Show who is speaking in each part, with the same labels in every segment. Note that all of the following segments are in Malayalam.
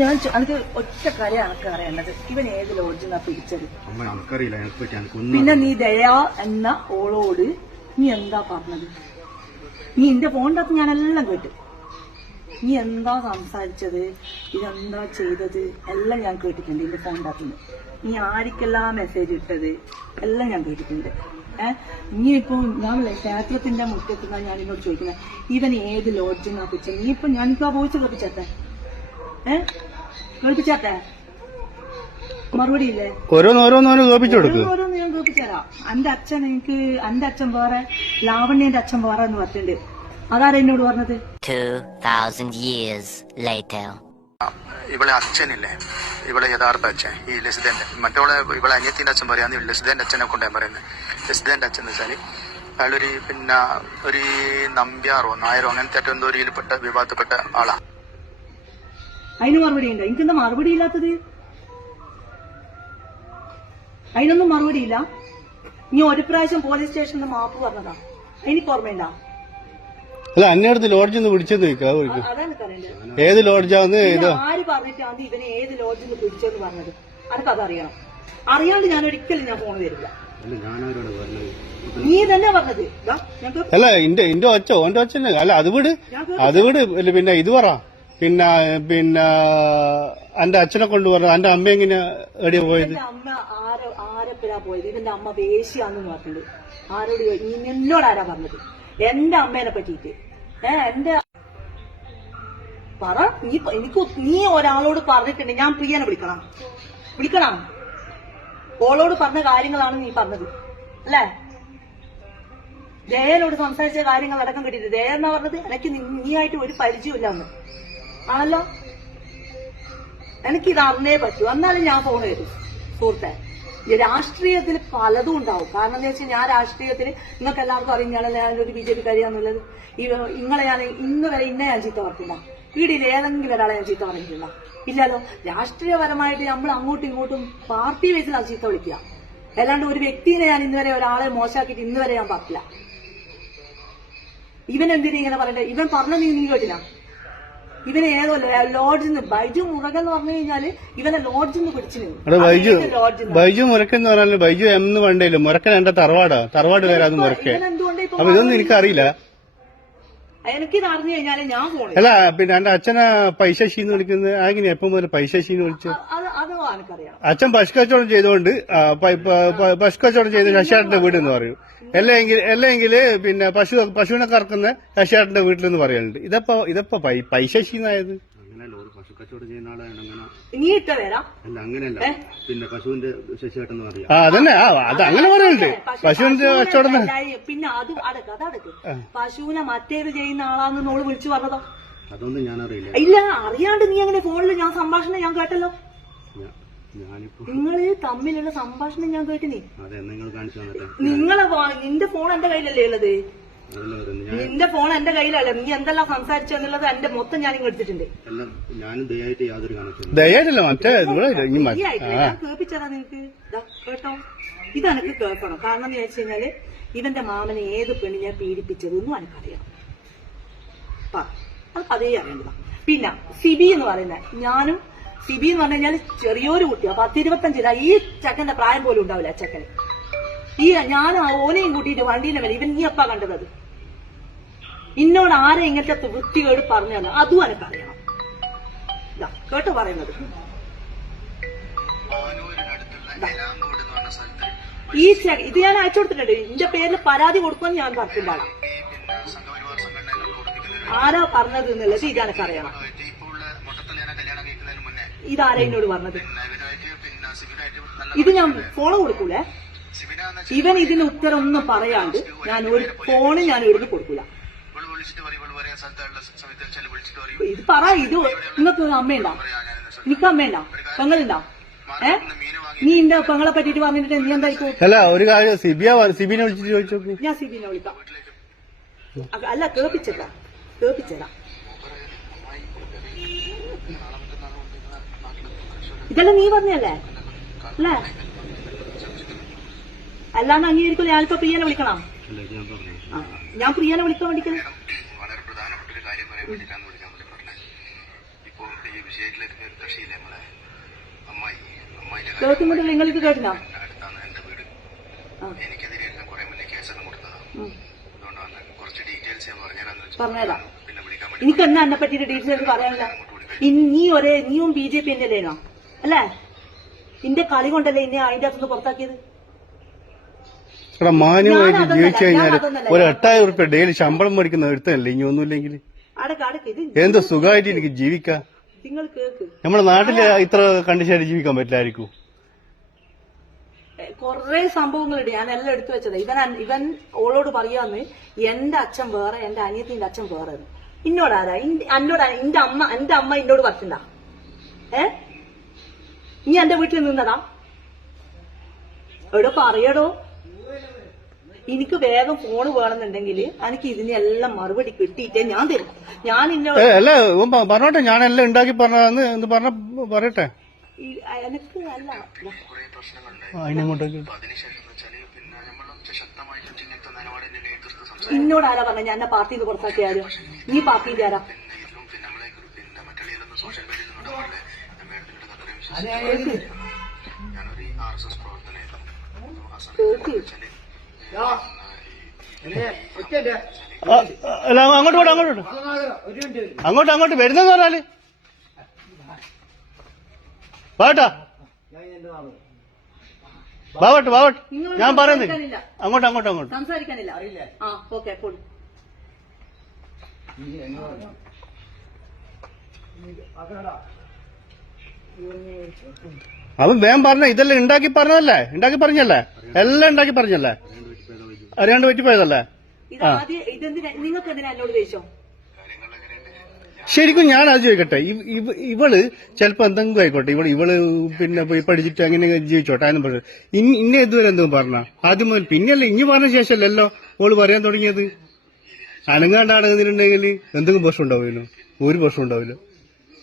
Speaker 1: ഞാൻ എനിക്ക് ഒറ്റ കാര്യം എനിക്ക് അറിയേണ്ടത് ഇവൻ ഏത് ലോഡ്ജിന്നാ പിടിച്ചത്?
Speaker 2: അമ്മ എനിക്കറിയില്ല
Speaker 1: പിന്നെ നീ ദയാ എന്ന ഓളോട് നീ എന്താ പറഞ്ഞത്? നീ എന്റെ ഫോണിന്റെ അകത്ത് ഞാനെല്ലാം കേട്ടു. നീ എന്താ സംസാരിച്ചത്? ഇതെന്താ ചെയ്തത്? എല്ലാം ഞാൻ കേട്ടിട്ടുണ്ട് എന്റെ ഫോണിന്റെ അകത്തുനിന്ന് നീ ആർക്കെല്ലാം മെസ്സേജ് ഇട്ടത്? എല്ലാം ഞാൻ കേട്ടിട്ടുണ്ട്. ഏഹ് നീ ഇപ്പൊ ഞാൻ ക്ഷേത്രത്തിന്റെ മുറ്റത്തുനിന്നാണ് ഞാൻ ഇങ്ങോട്ട് ചോദിക്കുന്നത് ഇവൻ ഏത് ലോഡ്ജിനാ പിടിച്ചത്? നീ ഇപ്പൊ ഞാൻ ആ വോയിസ് കേൾപ്പിച്ചേ ഏഹ് കേൾപ്പിച്ചാട്ടെ മറുപടി ഇല്ലേ
Speaker 3: ഓരോന്നോരോന്നോരോ തോപ്പിച്ചു കൊടുക്ക്.
Speaker 1: ഓരോന്ന് ഞാൻ കേൾപ്പിച്ചുതരാം എന്റെ അച്ഛൻ എനിക്ക് എന്റെ അച്ഛൻ വേറെ ലാവണ്യന്റെ അച്ഛൻ വേറെ എന്ന് പറഞ്ഞിട്ടുണ്ട്. അതാരാ എന്നോട് പറഞ്ഞത്?
Speaker 4: 2,000 years later.
Speaker 2: ഇവളെ അച്ഛനില്ലേ? ഇവളെ യഥാർത്ഥ അച്ഛൻ ഈ ലസിതന്റെ. മറ്റവളെ ഇവളെ അനിയത്തിന്റെ അച്ഛൻ പറയാന്ന് ലസിതന്റെ അച്ഛനെ കൊണ്ടേ പറയുന്നത് ലസിതന്റെ അച്ഛൻ എന്ന് വെച്ചാൽ അയാളൊരു പിന്നെ ഒരു നമ്പ്യാറോ നായരോ അങ്ങനത്തെ എന്തോ ഒരു ഇതിൽപ്പെട്ട വിഭാഗത്തിൽപ്പെട്ട ആളാ.
Speaker 1: അതിന് മറുപടി ഉണ്ടോ. എനിക്കെന്താ മറുപടി ഇല്ലാത്തത്? അതിനൊന്നും മറുപടി ഇല്ല. നീ ഒരു പ്രാവശ്യം പോലീസ് സ്റ്റേഷനിൽ മാപ്പ് പറഞ്ഞതാ. എനിക്ക് ഓർമ്മയുണ്ടാ
Speaker 3: അല്ല അന്നെ അടുത്ത് ലോഡ്ജിൽ നിന്ന് പിടിച്ചെന്ന് ചോദിക്കാം ഏത് ലോഡ്ജാന്ന്
Speaker 1: ആര് പറഞ്ഞിട്ടാണ് ഇവനെ ഏത് ലോഡ്ജിൽ നിന്ന് പിടിച്ചെന്ന് പറഞ്ഞത്? അനക്കത് അറിയണം. അറിയാണ്ട് ഞാൻ ഒരിക്കലും ഞാൻ ഫോൺ തരില്ല. നീ തന്നെ പറഞ്ഞത്.
Speaker 3: അല്ല ഇന്റെ ഇന്റെ ഒച്ച ഓന്റെ ഒച്ച അല്ല അത് വിട്. അത് വിട്. പിന്നെ ഇത് പറ. പിന്നെ പിന്നെ എന്റെ അച്ഛനെ കൊണ്ട് പറഞ്ഞു എന്റെ അമ്മ എങ്ങനെ എവിടെയാ പോയത്?
Speaker 1: അമ്മ ആരോ ആരെപ്പിടാ പോയത്? ഇവന്റെ അമ്മ വേശ്യാന്ന് പറഞ്ഞിട്ടുണ്ട് ആരോട് എന്നോട് ആരാ പറഞ്ഞത്? എന്റെ അമ്മേനെ പറ്റിയിട്ട്. ഏ എന്റെ പറ നീ എനിക്ക് നീ ഒരാളോട് പറഞ്ഞിട്ടുണ്ട്. ഞാൻ പ്രിയനെ വിളിക്കണം. വിളിക്കണം. ഓളോട് പറഞ്ഞ കാര്യങ്ങളാണ് നീ പറഞ്ഞത്. അല്ലേ? ദയനോട് സംസാരിച്ച കാര്യങ്ങൾ അടക്കം കിട്ടിയിട്ട് ദയ എന്നാ പറഞ്ഞത്? എനിക്ക് നീയായിട്ട് ഒരു പരിചയമില്ല എന്ന് ആണല്ലോ എനിക്കിത് അറിഞ്ഞേ പറ്റൂ. എന്നാലും ഞാൻ ഫോൺ തരും സുഹൃത്തെ രാഷ്ട്രീയത്തിൽ പലതും ഉണ്ടാവും. കാരണം എന്താ വെച്ചാൽ ഞാൻ രാഷ്ട്രീയത്തിൽ നിങ്ങൾക്ക് എല്ലാവർക്കും അറിയും ഞാൻ ഞാനൊരു ബി ജെ പി കാര്യമാണെന്നുള്ളത് ഈ ഇങ്ങളെ ഞാൻ ഇന്ന് വരെ ഇന്ന ഞാൻ ചീത്ത പറഞ്ഞില്ല വീടിൽ ഏതെങ്കിലും ഒരാളെ ഞാൻ ചീത്ത പറഞ്ഞിട്ടില്ല. ഇല്ലല്ലോ രാഷ്ട്രീയപരമായിട്ട് നമ്മൾ അങ്ങോട്ടും ഇങ്ങോട്ടും പാർട്ടി ബേസിലാണ് ചീത്ത വിളിക്കുക. അല്ലാണ്ട് ഒരു വ്യക്തിയെ ഞാൻ ഇന്നുവരെ ഒരാളെ മോശമാക്കിയിട്ട് ഇന്നുവരെ ഞാൻ പറഞ്ഞില്ല ഇവൻ എന്തിനാ ഇങ്ങനെ പറയണ്ടേ? ഇവൻ പറഞ്ഞ നീ നീ കേട്ടില്ല. ഇവനെ ഏതോ ലോഡ്ജിൽ നിന്ന് ബൈജു മുറകൻ എന്ന് പറഞ്ഞു കഴിഞ്ഞാൽ ഇവനെ ലോഡ്ജിൽ നിന്ന്. പിടിച്ചു
Speaker 3: ബൈജു ബൈജു മുരക്കൻ എന്ന് പറഞ്ഞാൽ ബൈജു എം എന്ന് വേണ്ടല്ലോ മുരക്കൻ എന്റെ തറവാടാ. തറവാട് പേരാന്ന് മുരക്കൻ.
Speaker 1: ഇവൻ
Speaker 3: അപ്പൊ ഇതൊന്നും എനിക്കറിയില്ല.
Speaker 1: എനിക്കിത് അറിഞ്ഞു കഴിഞ്ഞാൽ ഞാൻ
Speaker 3: അല്ല പിന്നെ എന്റെ അച്ഛനാ പൈസ ശീന്ന് വിളിക്കുന്നത്? അങ്ങനെ എപ്പം മുതൽ വിളിച്ചു?
Speaker 1: അത് അത് എനിക്കറിയാം.
Speaker 3: അച്ഛൻ പശു കച്ചവടം ചെയ്തുകൊണ്ട് ആ, പ- പ- പ- പശു കച്ചവടം ചെയ്ത് ശശിയേട്ടന്റെ വീട് എന്ന് പറയും. അല്ലെങ്കിൽ അല്ലെങ്കിൽ പിന്നെ പശു പശുവിനെ കറക്കുന്ന ശശിയേട്ടന്റെ നിന്ന് പറയുന്നുണ്ട് ഇതപ്പോ ഇതപ്പോ പൈ- പൈശശീന്നായത്?
Speaker 2: അങ്ങനെയല്ല ഒരു പശു കച്ചവടം ചെയ്യുന്ന ആളാണ് അങ്ങനെ അല്ല അങ്ങനെയല്ല. പിന്നെ പശുവിന്റെ പറയാം.
Speaker 3: അതന്നെ. ആ അത് അങ്ങനെ പറയുന്നുണ്ട്
Speaker 1: പശു-
Speaker 3: പശുവിന്റെ കച്ചവടം
Speaker 1: പിന്നെ അത് അടക്ക് അതടക്ക്. പശുവിനെ മറ്റേത് ചെയ്യുന്ന ആളാന്ന് നോൾ വിളിച്ചു പറഞ്ഞതോ?
Speaker 2: അതൊന്നും ഞാൻ അറിയില്ല
Speaker 1: ഇല്ല അറിയാണ്ട് നീ അങ്ങനെ ഫോണിൽ ഞാൻ സംഭാഷണം ഞാൻ കേട്ടല്ലോ.
Speaker 2: ഞാനിപ്പോ
Speaker 1: നിങ്ങൾ തമ്മിലുള്ള സംഭാഷണം ഞാൻ കേട്ടിനി.
Speaker 2: നിങ്ങൾ
Speaker 1: നിങ്ങളെ വാ- നിന്റെ ഫോൺ എന്റെ കയ്യിലല്ലേ ഉള്ളത്? നിന്റെ ഫോൺ എന്റെ കയ്യിലല്ലേ. നീ എന്തെല്ലാം സംസാരിച്ചു എന്നുള്ളത് എന്റെ മൊത്തം ഞാൻ ഇങ്ങ് എടുത്തിട്ടുണ്ട്. ഈ കേൾപ്പിച്ചതാ നിനക്ക്. ദാ, കേട്ടോ? ഇതെനക്ക് കേൾക്കണം. കാരണം എന്ന് വെച്ച് കഴിഞ്ഞാൽ ഇവന്റെ മാമനെ ഏത് പെണ്ണിനെ പീഡിപ്പിച്ചതെന്നും എനിക്കറിയാം അത് അതേ അറിയേണ്ടതാ പിന്നെ സിബി എന്ന് പറയുന്ന ഞാനും സിബി എന്ന് പറഞ്ഞു കഴിഞ്ഞാൽ ചെറിയൊരു കുട്ടിയാ പത്തിരുപത്തഞ്ചില്ല ഈ ചക്കന്റെ പ്രായം പോലും ഉണ്ടാവില്ല ചക്കന്. ഈ ഞാൻ ഓനെയും കൂട്ടിയിട്ട് വണ്ടീന്റെ വരെ ഇവൻ നീ അപ്പാ കണ്ടത്. ഇന്നോട് ആരെ ഇങ്ങനത്തെ വൃത്തികേട് പറഞ്ഞു തന്നെ അതും എനിക്കറിയണം അറിയണം. കേട്ടോ പറയുന്നത്. ഈ ഇത് ഞാൻ അയച്ചു കൊടുത്തിട്ടുണ്ട്. എന്റെ പേരിൽ പരാതി കൊടുക്കുമെന്ന് ഞാൻ പറഞ്ഞിട്ടുണ്ടാണ്. ആരാ പറഞ്ഞത് എന്നുള്ളത് ഇത് എനിക്കറിയണം ഇതാരാ എന്നോട് പറഞ്ഞത്? ഇത് ഞാൻ ഫോളോ കൊടുക്കൂലേ? ഇവൻ ഇതിന് ഉത്തരം ഒന്നും പറയാണ്ട് ഞാൻ ഒരു ഫോണ് ഞാൻ ഇവിടുന്ന് കൊടുക്കൂല. ഇത് പറ ഇത് നിങ്ങൾക്ക് അമ്മയുണ്ടോ? നിനക്ക് അമ്മയുണ്ടോ? പെങ്ങളുണ്ടോ? ഏ? നീ എന്റെ പെങ്ങളെ പറ്റിട്ട് പറഞ്ഞിട്ട് നീ എന്തായിരിക്കും
Speaker 3: അല്ല ഒരു കാര്യം സിബിയ സിബിനെ വിളിച്ചിട്ട് ചോദിച്ചു
Speaker 1: ഞാൻ സിബിനെ വിളിക്കാം. അല്ല കേൾപ്പിച്ചതാ കേൾപ്പിച്ചതാ ഇതെല്ലാം നീ പറഞ്ഞല്ലേ അല്ലേ? അല്ലാന്ന് അംഗീകരിക്കില്ല ഞാനിപ്പോ പ്രിയനെ വിളിക്കണം.
Speaker 2: അല്ല ഞാൻ പറഞ്ഞു.
Speaker 1: ഞാൻ പ്രിയനെ വിളിക്കാൻ വേണ്ടിക്കുന്നത്
Speaker 2: വളരെ പ്രധാനപ്പെട്ട ഒരു കാര്യം പറയാൻ വേണ്ടിയിട്ടാണ് വിളിക്കാൻ വേണ്ടി പറഞ്ഞത്. ഇപ്പോൾ ഈ വിഷയത്തിലെ ഒരു കക്ഷിയില്ലേ നമ്മളെ? അമ്മായി. അമ്മായിന്റെ
Speaker 1: കേൾക്കുന്നുണ്ടല്ലോ നിങ്ങൾക്ക് കേട്ടിനാ
Speaker 2: എന്റെ
Speaker 1: പറഞ്ഞുതരാം. എനിക്ക് എന്നാ എന്നെ പറ്റിയിട്ട് ഡീറ്റെയിൽസ് പറയാനില്ല. നീ ഒരേ നീയും ബി ജെ പി തന്നെയല്ലേനോ അല്ലേ? നിന്റെ കളി കൊണ്ടല്ലേ ഇന്നെ അതിന്റെ അകത്തുനിന്ന് പുറത്താക്കിയത്?
Speaker 3: മാന്യമായിട്ട് ജീവിച്ചു കഴിഞ്ഞാൽ ഒരു എട്ടായിരം ഉറുപ്പ്യ ഡെയിലി ശമ്പളം മേടിക്കുന്ന ഒരുത്തനല്ലേ? ഇനി ഒന്നുമില്ലെങ്കിൽ എന്ത് സുഖമായിട്ട് എനിക്ക് ജീവിക്കാം? നമ്മുടെ നാട്ടിൽ ഇത്ര കണ്ടീഷനായിട്ട് ജീവിക്കാൻ പറ്റില്ലായിരിക്കും.
Speaker 1: കൊറേ സംഭവങ്ങളുണ്ട്. ഞാൻ എല്ലാം എടുത്തു വെച്ചത്. ഇവൻ ഇവൻ ഓളോട് പറയാന്ന് എന്റെ അച്ഛൻ വേറെ എന്റെ അനിയത്തിന്റെ അച്ഛൻ വേറെ ഇന്നോട് ആരാ? എന്റെ എന്നോട് ആരാ? അമ്മ എന്റെ അമ്മ എന്നോട് പറഞ്ഞിട്ടുണ്ടാ? ഏ? നീ എന്റെ വീട്ടിൽ നിന്നടാ എടോ പറയടോ. എനിക്ക് വേഗം ഫോണ് വേണമെന്നുണ്ടെങ്കിൽ എനിക്ക് ഇതിനെല്ലാം മറുപടി കിട്ടിയിട്ടേ ഞാൻ തരും. ഞാൻ ഇന്ന
Speaker 3: പറഞ്ഞോട്ടെ ഞാൻ എല്ലാം ഉണ്ടാക്കി പറഞ്ഞതെന്ന് എന്ന് പറഞ്ഞ പറയട്ടെ.
Speaker 1: എനിക്ക് അല്ല. ഇന്നോട് ആരാ പറഞ്ഞ ഞാൻ എന്നെ പാർട്ടിയിൽ നിന്ന് പുറത്താക്കിയാലും നീ പാർട്ടിയിൽ ആരാ
Speaker 2: ഞാനൊരു ആർ എസ് എസ്
Speaker 3: അങ്ങോട്ട് പോട്ടെ അങ്ങോട്ട് പോട്ടെ അങ്ങോട്ട് അങ്ങോട്ട് വരുന്നെന്ന് പറഞ്ഞാൽ. വാട്ടാ ബാവട്ട് ബാവട്ട് ഞാൻ പറയുന്നത് അങ്ങോട്ട് അങ്ങോട്ട് അങ്ങോട്ട്.
Speaker 1: സംസാരിക്കാനില്ല. ആ ഓക്കെ പോയി
Speaker 3: അവൻ വേം പറഞ്ഞ ഇതെല്ലാം ഉണ്ടാക്കി പറഞ്ഞതല്ലേ? ഉണ്ടാക്കി പറഞ്ഞല്ലേ എല്ലാം ഉണ്ടാക്കി പറഞ്ഞല്ലേ അറിയാണ്ട് പറ്റിപ്പോയതല്ലേ
Speaker 1: പോയതല്ലേ?
Speaker 3: ശരിക്കും ഞാൻ അത് ചോദിക്കട്ടെ. ഇവ- ഇവ- ഇവൾ ചിലപ്പോ എന്തെങ്കിലും ആയിക്കോട്ടെ. ഇവൾ ഇവൾ പിന്നെ പോയി പഠിച്ചിട്ട് അങ്ങനെ ജീവിച്ചോട്ടെ. അതിനും പറഞ്ഞു ഇന്ന ഇന്ന ഇതുവരെ എന്തെങ്കിലും പറഞ്ഞ? ആദ്യം മുതൽ പിന്നെയല്ലേ ഇനി പറഞ്ഞ ശേഷമല്ലല്ലോ ഓൾ പറയാൻ തുടങ്ങിയത്? അനങ്ങാണ്ടാണെന്നുണ്ടെങ്കിൽ എന്തെങ്കിലും പ്രശ്നം ഉണ്ടാവില്ലോ ഒരു പ്രശ്നം ഉണ്ടാവില്ല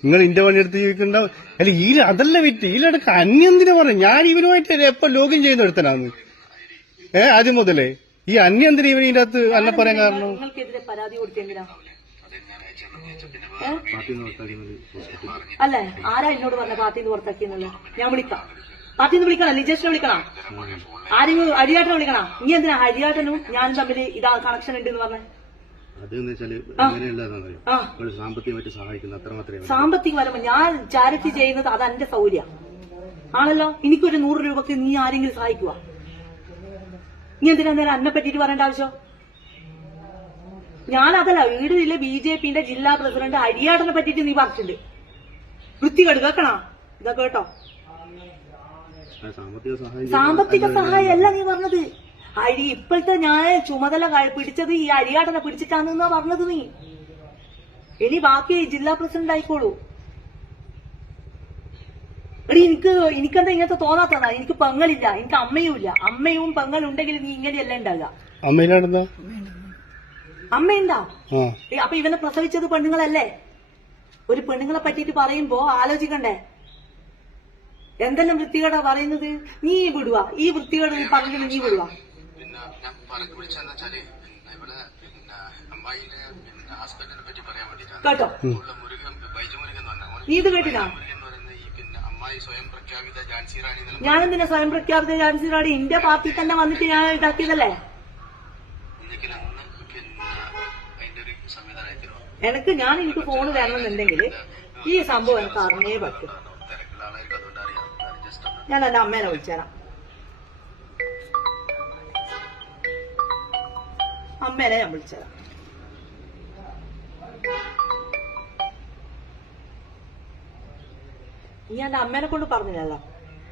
Speaker 3: നിങ്ങൾ ഇന്റെ പണിയെടുത്ത് ജീവിക്കണ്ട അല്ല ഈ അതല്ല വിറ്റ്. ഇതിലിടക്ക് അന്യന്തിനെ പറഞ്ഞു? ഞാൻ ഇവനുമായിട്ട് എപ്പോ ലോഗിൻ ചെയ്യുന്ന എടുത്തനാന്ന് ഏ ആദ്യം മുതലേ. ഈ അന്യന്തിന് ഇവൻ ഇതിന്റെ അകത്ത് അല്ല പറയാൻ കാരണം?
Speaker 1: അല്ല? ആരാ എന്നോട് പറഞ്ഞ പാർട്ടിന്ന് പുറത്താക്കിയെന്നല്ലോ ഞാൻ വിളിക്കാം. പാർട്ടിന്ന് വിളിക്കണം ലിജേഷിനെ വിളിക്കണം. ആരെങ്കിലും അരിയാട്ടനെ വിളിക്കണം. നീ എന്തിനാ അരിയാട്ടനും ഞാനും തമ്മിൽ ഇതാ കണക്ഷൻ ഉണ്ട് എന്ന് പറഞ്ഞേ?
Speaker 5: അതെന്ന് വെച്ചാൽ
Speaker 1: ആ.
Speaker 5: എങ്ങനെയുള്ളതെന്നറിയോ?
Speaker 1: ആ.
Speaker 5: ഒരു സാമ്പത്തികമായിട്ട് സഹായിക്കുന്ന അത്ര മാത്രമേ
Speaker 1: സാമ്പത്തിക ഞാൻ ചാരിറ്റി ചെയ്യുന്നത് അത് എന്റെ സൗകര്യ. ആണല്ലോ? എനിക്കൊരു നൂറ് രൂപക്ക് നീ ആരെങ്കിലും സഹായിക്കുക നീ എന്തിനാ നേരം അന്നെ പറ്റിയിട്ട് പറയേണ്ട ആവശ്യം? ഞാൻ അതല്ല വീടിലെ ബി ജെ പിന്റെ ജില്ലാ പ്രസിഡന്റ് അരിയാടനെ പറ്റിയിട്ട് നീ പറഞ്ഞിട്ടുണ്ട്. വൃത്തികേട് കേക്കണോ? ഇതാ കേട്ടോ.
Speaker 5: സാമ്പത്തിക സഹായം
Speaker 1: അല്ല നീ പറഞ്ഞത്. അരി ഇപ്പോഴത്തെ ഞാൻ ചുമതല പിടിച്ചത് ഈ അരിയാടനെ പിടിച്ചിട്ടാണെന്നാ പറഞ്ഞത് നീ? ഇനി ബാക്കി ജില്ലാ പ്രസിഡന്റ് ആയിക്കോളൂ. എടി എനിക്ക് എനിക്കെന്താ ഇങ്ങനത്തെ തോന്നാത്തതാ? എനിക്ക് പെങ്ങളില്ല എനിക്ക് അമ്മയും ഇല്ല അമ്മയും പെങ്ങളും ഉണ്ടെങ്കിൽ നീ ഇങ്ങനെയല്ല ഉണ്ടാകുക അമ്മയുണ്ടാ? അപ്പൊ ഇവനെ പ്രസവിച്ചത് പെണ്ണുങ്ങളല്ലേ? ഒരു പെണ്ണുങ്ങളെ പറ്റിയിട്ട് പറയുമ്പോ ആലോചിക്കണ്ടേ? എന്തെല്ലാം വൃത്തികേടാ പറയുന്നത്? നീ വിടുക ഈ വൃത്തികേട് പറഞ്ഞത് നീ വിടുക
Speaker 2: പിന്നെ ഞാൻ പറഞ്ഞു വിളിച്ചെന്ന് വെച്ചാൽ ഇവിടെ പിന്നെ അമ്മായിന്റെ പിന്നെ ഹസ്ബൻഡിനെ പറ്റി പറയാൻ വേണ്ടിയിട്ടാണ്.
Speaker 1: കേട്ടോ.
Speaker 2: ഉള്ള മുരുകൻ ബൈജു മുരുകൻ എന്ന് പറഞ്ഞ
Speaker 1: നീ ഇത് കേട്ടിനാ
Speaker 2: മുരുകൻ എന്ന് പറയുന്നത് ഈ പിന്നെ അമ്മായി സ്വയം പ്രഖ്യാപിത ജാൻസി റാണി എന്നുള്ള
Speaker 1: ഞാനെന്തിനാ സ്വയം പ്രഖ്യാപിത ചാൻസിലാണ് ഇന്ത്യ പാർട്ടി തന്നെ വന്നിട്ട് ഞാൻ ഇതാക്കിയതല്ലേ?
Speaker 2: ഒന്നിക്കൽ അന്ന് പിന്നെ അതിന്റെ ഒരു സംവിധാനത്തിലോ
Speaker 1: എനിക്ക് ഞാൻ എനിക്ക് ഫോണ് തരണമെന്നുണ്ടെങ്കിൽ ഈ സംഭവം എനിക്ക് അറിഞ്ഞേ പറ്റും. ഞാൻ എന്റെ അമ്മേനെ വിളിച്ചേരാം അമ്മേനെ ഞാൻ വിളിച്ചത്. നീ എന്റെ അമ്മേനെ കൊണ്ട് പറഞ്ഞില്ലല്ലോ.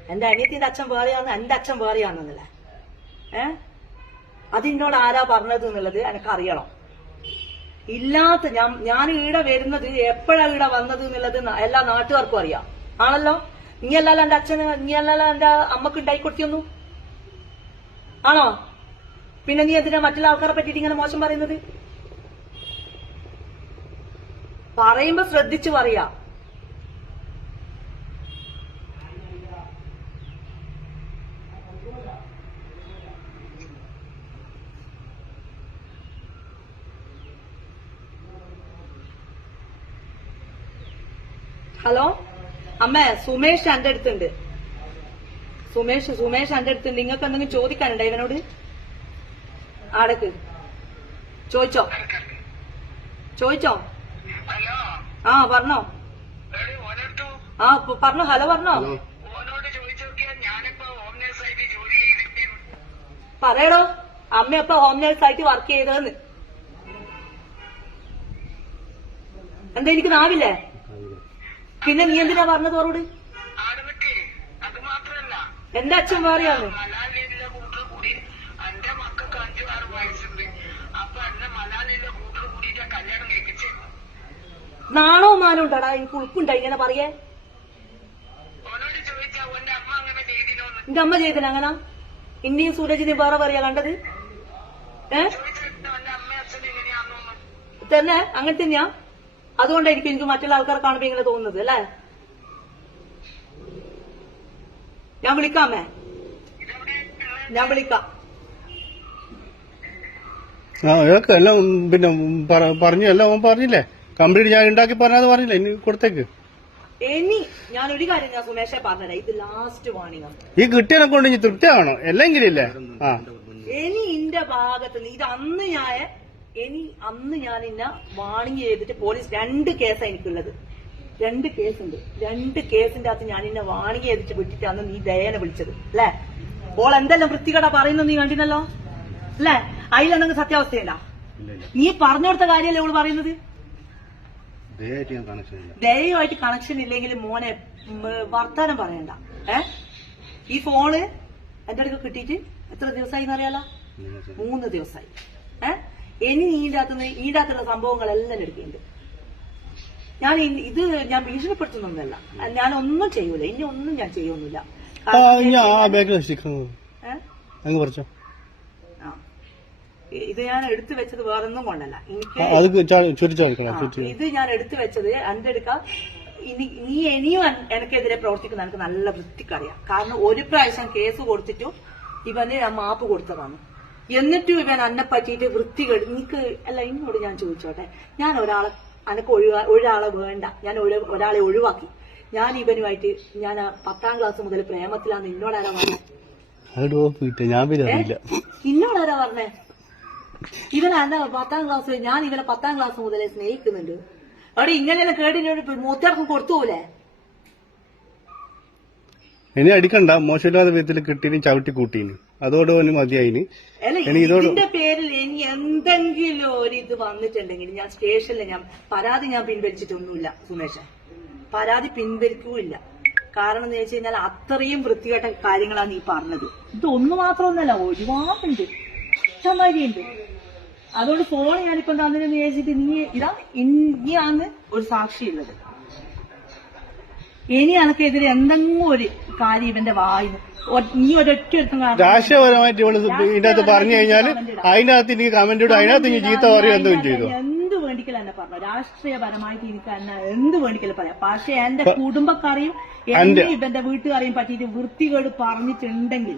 Speaker 1: എന്റെ അനിയത്തിന്റെ അച്ഛൻ വേറെയാണ് എന്റെ അച്ഛൻ വേറെയാണെന്നല്ലേ? ഏ? അതിന്നോട് ആരാ പറഞ്ഞത് എന്നുള്ളത് എനിക്കറിയണം. ഇല്ലാത്ത ഞാൻ ഞാൻ ഈടെ വരുന്നത് എപ്പോഴാ ഈടെ വന്നത് എന്നുള്ളത് എല്ലാ നാട്ടുകാർക്കും അറിയാം. ആണല്ലോ? നീ അല്ലല്ലോ എന്റെ അച്ഛന് നീ അല്ലല്ലോ എന്റെ അമ്മയ്ക്ക് ഉണ്ടായി കൊടുത്തിയൊന്നു ആണോ? പിന്നെ നീ എന്തിനാ മറ്റുള്ള ആൾക്കാരെ പറ്റിയിട്ട് ഇങ്ങനെ മോശം പറയുന്നത്? പറയുമ്പോ ശ്രദ്ധിച്ചു പറയാ. ഹലോ? അമ്മേ സുമേഷ് എന്റെ അടുത്തുണ്ട്. സുമേഷ് സുമേഷ് എന്റെ അടുത്തുണ്ട്. നിങ്ങൾക്ക് എന്തെങ്കിലും ചോദിക്കാനുണ്ടോ ഇവനോട്? ആടക്ക് ചോദിച്ചോ. ചോദിച്ചോ. ആ പറഞ്ഞോ. ആ പറഞ്ഞു. ഹലോ പറഞ്ഞോ. പറയടോ. അമ്മ ഇപ്പൊ ഹോം നേഴ്സ് ആയിട്ട് വർക്ക് ചെയ്തതെന്ന്? എന്താ എനിക്ക് നാവില്ലേ? പിന്നെ നീ എന്തിനാ പറഞ്ഞത്
Speaker 6: മാത്രല്ല.
Speaker 1: എന്റെ അച്ഛൻ വേറെയാണ് നാണോ മാനോ ഉണ്ടാടാ എനിക്ക് ഉൾപ്പുണ്ട ഇങ്ങനെ പറയേ. എന്റെ അമ്മ ചെയ്തില്ല അങ്ങനെ? ഇന്നിയും സൂരജിനെയും വേറെ പറയാ കണ്ടത്? ഏ? തന്നെ? അങ്ങനെ തന്നെയാ? അതുകൊണ്ടായിരിക്കും എനിക്ക് മറ്റുള്ള ആൾക്കാർ കാണുമ്പോ ഇങ്ങനെ തോന്നുന്നത് അല്ലേ? ഞാൻ വിളിക്കാമേ ഞാൻ വിളിക്കാം.
Speaker 3: ആ ഇതൊക്കെ എല്ലാം പിന്നെ പറഞ്ഞു എല്ലാം പറഞ്ഞില്ലേ? കംപ്ലീറ്റ് ഞാൻ ഉണ്ടാക്കി പറഞ്ഞത് പറഞ്ഞില്ല? ഇനി കൊടുത്തേക്ക്.
Speaker 1: ഇനി ഞാൻ ഒരു കാര്യം ഞാൻ സുമേഷെ പറഞ്ഞുതരാം. ഇത് ലാസ്റ്റ് വാണിംഗ്
Speaker 3: ഈ കിട്ടിയനെ കൊണ്ട് ഇനി തൃപ്തിയാവണം? എല്ലെങ്കിലും ഇല്ലേ ആ.
Speaker 1: ഇനി ഇന്റെ ഭാഗത്ത് നിന്ന് ഇത് അന്ന് ഞാൻ ഇനി അന്ന് ഞാൻ ഇന്ന വാണിംഗ് ചെയ്തിട്ട് പോലീസ് രണ്ട് കേസാണ് എനിക്കുള്ളത്. രണ്ട് കേസുണ്ട് രണ്ട് കേസിന്റെ അകത്ത് ഞാൻ ഇന്നെ വാണിംഗ് ചെയ്തിട്ട് വിട്ടിട്ട് അന്ന് നീ ദയനെ വിളിച്ചത്. അല്ലേ? ഓൾ എന്തെല്ലാം വൃത്തികട പറയുന്നത് നീ കണ്ടിനല്ലോ അല്ലേ? അതിലെന്തെങ്കിലും
Speaker 5: ഇല്ല
Speaker 1: നീ പറഞ്ഞു കൊടുത്ത കാര്യമല്ലേ ഓൾ പറയുന്നത്?
Speaker 5: ദയവായിട്ട് കണക്ഷൻ
Speaker 1: ഇല്ലെങ്കിൽ മോനെ വർത്താനം പറയണ്ട. ഏ? ഈ ഫോണ് എന്റെ അടുക്ക കിട്ടിയിട്ട് എത്ര ദിവസമായി എന്നറിയാലോ. മൂന്ന് ദിവസമായി ഏ? ഇനി ഈന്റെ അകത്തുനിന്ന് ഈന്റെ അകത്തുള്ള സംഭവങ്ങളെല്ലാം എടുക്കുന്നുണ്ട് ഞാൻ ഇത് ഞാൻ ഭീഷണിപ്പെടുത്തുന്നൊന്നുമല്ല ഞാൻ ഒന്നും ചെയ്യൂല. ഇനി ഒന്നും ഞാൻ ചെയ്യൊന്നുമില്ല
Speaker 3: ആ ഇനി ആ ബാഗിൽ സ്റ്റിക്കുന്നത്
Speaker 1: ഏ?
Speaker 3: അങ്ങ് പറിച്ചോ
Speaker 1: ആ. ഇത് ഞാൻ എടുത്തു വെച്ചത് വേറൊന്നും കൊണ്ടല്ല. എനിക്ക് ഇത് ഞാൻ എടുത്തു വെച്ചത് എന്റെ എടുക്കാം ഇനി നീ ഇനിയും എനിക്കെതിരെ പ്രവർത്തിക്കുന്ന എനിക്ക് നല്ല വൃത്തിക്കറിയാം. കാരണം ഒരു പ്രാവശ്യം കേസ് കൊടുത്തിട്ടും ഇവന് ഞാൻ മാപ്പ് കൊടുത്തതാണ്. എന്നിട്ടും ഇവൻ എന്നെ പറ്റിയിട്ട് വൃത്തികേട് നിനക്ക് അല്ല ഇന്നോട് ഞാൻ ചോദിച്ചോട്ടെ. ഞാൻ ഒരാളെ അനക്ക് ഒഴിവാ ഒരാളെ വേണ്ട. ഞാൻ ഒരാളെ ഒഴിവാക്കി. ഞാൻ ഇവനുമായിട്ട് ഞാൻ പത്താം ക്ലാസ് മുതൽ പ്രേമത്തിലാന്ന് ഇന്നോടാരാ
Speaker 3: അറിയില്ല.
Speaker 1: ഇന്നോടാരാ പറഞ്ഞേ? ഇവൻ എന്നെ പത്താം ക്ലാസ് ഞാൻ ഇവനെ പത്താം ക്ലാസ് മുതലേ സ്നേഹിക്കുന്നുണ്ട്. അവിടെ ഇങ്ങനെ കേടിനോട് മൂത്തർക്കും കൊടുത്തുപോലെ
Speaker 3: ഇനി അടിക്കണ്ട. മോശമില്ലാത്ത വിധത്തിൽ കിട്ടീന് ചവിട്ടി കൂട്ടീന്. അതോട് ഓന് മതിയായിന്.
Speaker 1: ഇതിന്റെ പേരിൽ ഇനി എന്തെങ്കിലും ഒരു ഇത് വന്നിട്ടുണ്ടെങ്കിൽ ഞാൻ സ്റ്റേഷനിൽ ഞാൻ പരാതി ഞാൻ പിൻവലിച്ചിട്ടൊന്നുമില്ല സുമേഷ. പരാതി പിൻവലിക്കൂല്ല. കാരണം എന്ന് വെച്ച് കഴിഞ്ഞാൽ അത്രയും വൃത്തികെട്ട കാര്യങ്ങളാണ് നീ പറഞ്ഞത്. ഇത് ഇതൊന്നു മാത്രമൊന്നല്ല ഒരുപാടുണ്ട്. ഇഷ്ടമാതിരിയുണ്ട്. അതുകൊണ്ട് ഫോൺ ഞാനിപ്പോ തന്നെ വിചാരിച്ചിട്ട് നീ ഇതാ ഇനിയാണ് ഒരു സാക്ഷിയുള്ളത് ഇനി അനക്കെതിരെ എന്തെങ്കിലും ഒരു കാര്യം ഇവന്റെ വായു നീ ഒരൊറ്റ
Speaker 3: രാഷ്ട്രീയപരമായിട്ട് ഇവൾ ഇതിന്റെ അകത്ത് പറഞ്ഞു കഴിഞ്ഞാൽ അതിന്റെ അകത്ത് നീ കമന്റ് ഇടും. അതിനകത്ത് നീ ചീത്ത പറയും എന്തും ചെയ്തു?
Speaker 1: എന്ത് വേണ്ടിക്കല എന്നെ പറഞ്ഞു രാഷ്ട്രീയപരമായിട്ട് എനിക്ക് എന്നെ എന്ത് വേണ്ടിക്കല പറയാം? പക്ഷെ എന്റെ കുടുംബക്കാരെയും എന്നെ ഇവന്റെ വീട്ടുകാരെയും പറ്റിയിട്ട് വൃത്തികേട് പറഞ്ഞിട്ടുണ്ടെങ്കിൽ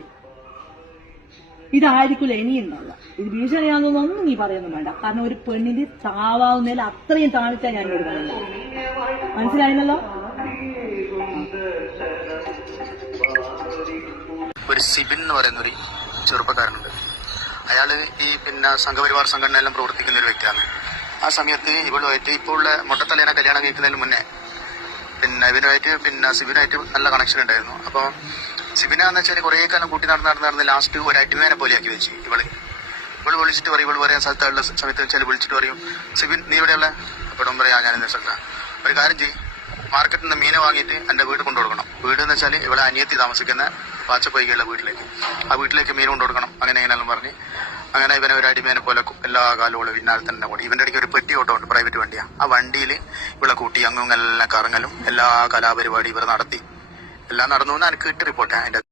Speaker 1: ഇതായിരിക്കില്ല ഇനിയുണ്ടല്ല ഇത് ഭീഷണിയാണെന്നൊന്നും നീ പറയൊന്നും വേണ്ട. കാരണം ഒരു പെണ്ണിന്റെ ചാവാവുന്നതിൽ അത്രയും താഴ്ച ഞാൻ ഇവിടെ പറയുന്നത്. മനസ്സിലായില്ലല്ലോ?
Speaker 2: ഒരു സിബിൻ എന്ന് പറയുന്ന ഒരു ചെറുപ്പക്കാരനുണ്ട്. അയാൾ ഈ പിന്നെ സംഘപരിവാർ സംഘടനയെല്ലാം പ്രവർത്തിക്കുന്ന ഒരു വ്യക്തിയാണ്. ആ സമയത്ത് ഇവളുമായിട്ട് ഇപ്പോൾ ഉള്ള മൊട്ടത്തലേനെ കല്യാണം കഴിക്കുന്നതിന് മുന്നേ പിന്നെ ഇവനുമായിട്ട് പിന്നെ സിബിനുമായിട്ട് നല്ല കണക്ഷൻ ഉണ്ടായിരുന്നു. അപ്പോൾ സിബിന എന്ന് വെച്ചാൽ കുറേ കാലം കൂട്ടി നടന്ന് നടന്ന് നടന്ന് ലാസ്റ്റ് ഒരു അടിമേനെ പോലെ ആക്കി വെച്ച് ഇവൾ. ഇവൾ വിളിച്ചിട്ട് പറയും ഇവൾ പറയാൻ സ്ഥലത്തുള്ള സമയത്ത് വെച്ചാൽ വിളിച്ചിട്ട് പറയും സിബിൻ നീ ഇവിടെയുള്ള അപ്പം പറയാ ഞാൻ ഇന്ന സ്ഥലത്താണ് ഒരു കാര്യം ചെയ്യും മാർക്കറ്റിൽ നിന്ന് മീനെ വാങ്ങിയിട്ട് എന്റെ വീട് കൊണ്ടു കൊടുക്കണം. വീട് എന്ന് വെച്ചാൽ ഇവിടെ അനിയത്തി താമസിക്കുന്ന പാച്ചപ്പൊയ്ക്കുള്ള വീട്ടിലേക്ക്. ആ വീട്ടിലേക്ക് മീൻ കൊണ്ടു കൊടുക്കണം അങ്ങനെ ഇങ്ങനെയെല്ലാം പറഞ്ഞ്. അങ്ങനെ ഇവനെ ഒരു അടിമേനെ പോലെ എല്ലാ കാലവും പിന്നാലെ തന്നെ കൂടി ഇവന്റെ ഇടയ്ക്ക് ഒരു പെട്ടി ഓട്ടോ ഉണ്ട് പ്രൈവറ്റ് വണ്ടിയാണ് ആ വണ്ടിയിൽ ഇവിടെ കൂട്ടി അങ്ങും എല്ലാം കറങ്ങലും എല്ലാ കലാപരിപാടി ഇവർ നടത്തി. എല്ലാം നടന്നു എന്ന് എനിക്ക് കിട്ടി റിപ്പോർട്ട് അതിന്റെ